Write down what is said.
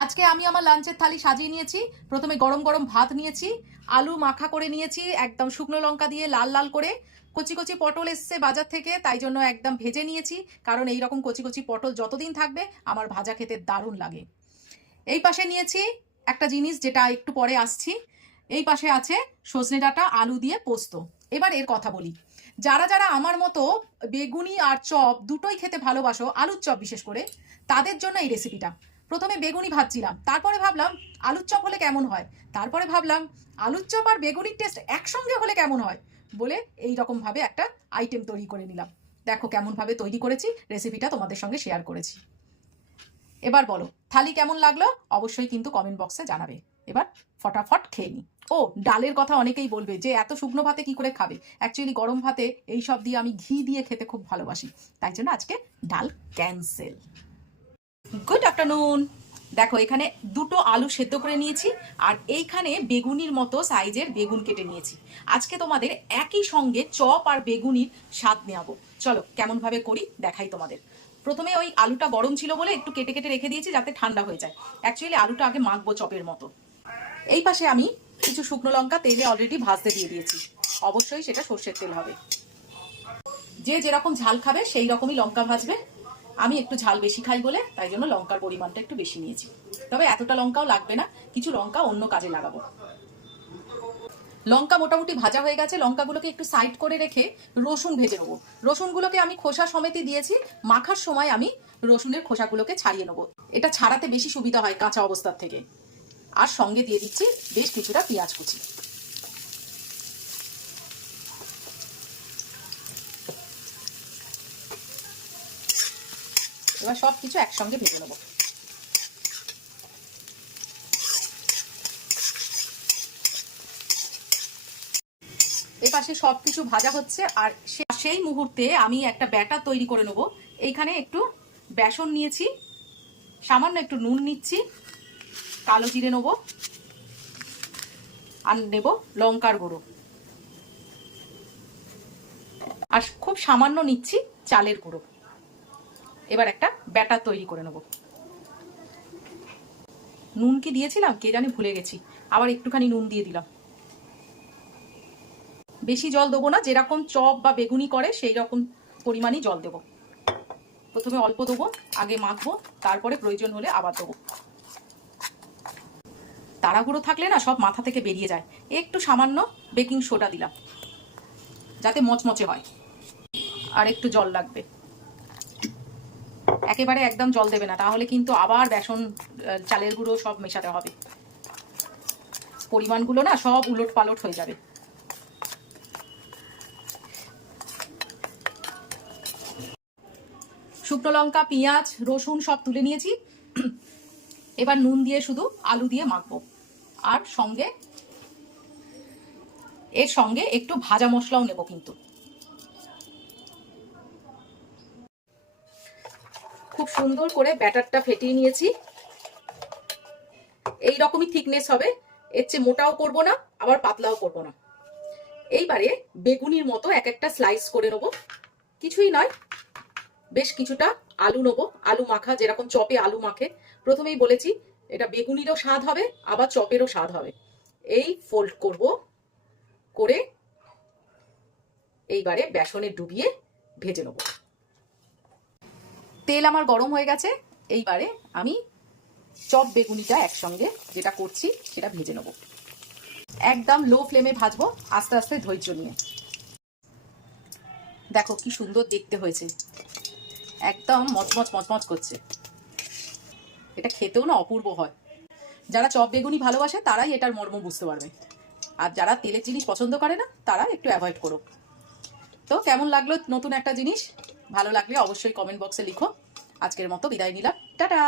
আজকে আমি আমার লাঞ্চের থালি সাজিয়ে নিয়েছি। প্রথমে গরম গরম ভাত নিয়েছি, আলু মাখা করে নিয়েছি একদম শুকনো লঙ্কা দিয়ে লাল লাল করে। কচি কচি পটল এসছে বাজার থেকে, তাই জন্য একদম ভেজে নিয়েছি, কারণ এই রকম কচি কচি পটল যতদিন থাকবে আমার ভাজা খেতে দারুণ লাগে। এই পাশে নিয়েছি একটা জিনিস যেটা একটু পরে আসছি। এই পাশে আছে সজনে ডাঁটা আলু দিয়ে পোস্ত। এবার এর কথা বলি, যারা যারা আমার মতো বেগুনি আর চপ দুটোই খেতে ভালোবাসো, আলুর চপ বিশেষ করে, তাদের জন্য এই রেসিপিটা। প্রথমে বেগুনি ভাজছিলাম, তারপরে ভাবলাম আলুর চপ হলে কেমন হয়, তারপরে ভাবলাম আলুর চপ আর বেগুনির টেস্ট একসঙ্গে হলে কেমন হয়, বলে এই রকমভাবে একটা আইটেম তৈরি করে নিলাম। দেখো কেমনভাবে তৈরি করেছি, রেসিপিটা তোমাদের সঙ্গে শেয়ার করেছি। এবার বলো থালি কেমন লাগলো, অবশ্যই কিন্তু কমেন্ট বক্সে জানাবে। এবার ফটাফট খেয়ে নি। ও, ডালের কথা অনেকেই বলবে যে এত শুকনো ভাতে কি করে খাবে। অ্যাকচুয়ালি গরম ভাতে এই সব দিয়ে আমি ঘি দিয়ে খেতে খুব ভালোবাসি, তাই জন্য আজকে ডাল ক্যান্সেল। Good afternoon. দেখো এখানে দুটো আলু সেদ্ধ করে নিয়েছি, আর এইখানে বেগুনির মতো সাইজের বেগুন কেটে নিয়েছি। আজকে তোমাদের একই সঙ্গে চপ আর বেগুনির স্বাদ নেওয়াবো। চলো কেমনভাবে করি দেখাই তোমাদের। প্রথমে ওই আলুটা গরম ছিল বলে একটু কেটে কেটে রেখে দিয়েছি যাতে ঠান্ডা হয়ে যায়। অ্যাকচুয়ালি আলুটা আগে মাখবো চপের মতো। এই পাশে আমি কিছু শুকনো লঙ্কা তেলে অলরেডি ভাজতে দিয়ে দিয়েছি। অবশ্যই সেটা সর্ষের তেল হবে। যে যেরকম ঝাল খাবে সেই রকমই লঙ্কা ভাজবে। আমি একটু ঝাল বেশি খাই বলে তাই জন্য লঙ্কার পরিমাণটা একটু বেশি নিয়েছি। তবে এতটা লঙ্কাও লাগবে না, কিছু লঙ্কা অন্য কাজে লাগাবো। লঙ্কা মোটামুটি ভাজা হয়ে গেছে, লঙ্কাগুলোকে একটু সাইড করে রেখে রসুন ভেজে নেবো। রসুনগুলোকে আমি খোসা সমেতই দিয়েছি, মাখার সময় আমি রসুনের খোসাগুলোকে ছাড়িয়ে নেবো। এটা ছাড়াতে বেশি সুবিধা হয় কাঁচা অবস্থার থেকে। আর সঙ্গে দিয়ে দিচ্ছি বেশ কিছুটা পেঁয়াজ কুচি। এবার সব কিছু একসঙ্গে ভেজে নেবো। এই পাশে সব কিছু ভাজা হচ্ছে, আর সেই মুহূর্তে আমি একটা ব্যাটার তৈরি করে নেবো। এইখানে একটু বেসন নিয়েছি, সামান্য একটু নুন নিচ্ছি, কালো জিরে নেবো, আর নেব লঙ্কার গুঁড়ো, আর খুব সামান্য নিচ্ছি চালের গুঁড়ো। এবার একটা ব্যাটার তৈরি করে নেব। নুন কি দিয়েছিলাম কে জানি, ভুলে গেছি, আবার একটুখানি নুন দিয়ে দিলাম। বেশি জল দেবো না, যেরকম চপ বা বেগুনি করে সেই রকম পরিমাণই জল দেবো। প্রথমে অল্প দেবো, আগে মাখবো, তারপরে প্রয়োজন হলে আবার দেবো। তাড়াহুড়ো থাকলে না সব মাথা থেকে বেরিয়ে যায়। একটু সামান্য বেকিং সোডা দিলাম যাতে মচমচে হয়, আর একটু জল লাগবে। একেবারে একদম জল দেবে না, তাহলে কিন্তু আবার বেসন চালের গুঁড়ো সব মেশাতে হবে, পরিমাণগুলো না সব উলট পালট হয়ে যাবে। শুকনো লঙ্কা, পেঁয়াজ, রসুন সব তুলে নিয়েছি। এবার নুন দিয়ে শুধু আলু দিয়ে মাখবো, আর এর সঙ্গে একটু ভাজা মশলাও নেব কিন্তু। খুব সুন্দর করে ব্যাটারটা ফেটিয়ে নিয়েছি। এই রকমই থিকনেস হবে, এর চেয়ে মোটাও করবো না আবার পাতলাও করবো না। এইবারে বেগুনির মতো এক একটা স্লাইস করে নেবো। কিছুই নয়, বেশ কিছুটা আলু নেবো, আলু মাখা, যেরকম চপে আলু মাখে। প্রথমেই বলেছি এটা বেগুনিরও স্বাদ হবে আবার চপেরও স্বাদ হবে। এই ফোল্ড করব, করে এইবারে বেসনে ডুবিয়ে ভেজে নেব। তেল আমার গরম হয়ে গেছে, এইবারে আমি চপ বেগুনিটা একসঙ্গে যেটা করছি সেটা ভেজে নেব। একদম লো ফ্লেমে ভাজবো, আস্তে আস্তে ধৈর্য নিয়ে। দেখো কি সুন্দর দেখতে হয়েছে, একদম মচমচ মচমচ করছে। এটা খেতেও না অপূর্ব হয়। যারা চপ বেগুনি ভালোবাসে তারাই এটার মর্ম বুঝতে পারবে, আর যারা তেলের জিনিস পছন্দ করে না তারা একটু অ্যাভয়েড করো। তো কেমন লাগলো নতুন একটা জিনিস? ভালো লাগলে অবশ্যই কমেন্ট বক্সে লিখো। আজকের মতো বিদায় নিলাম, টাটা।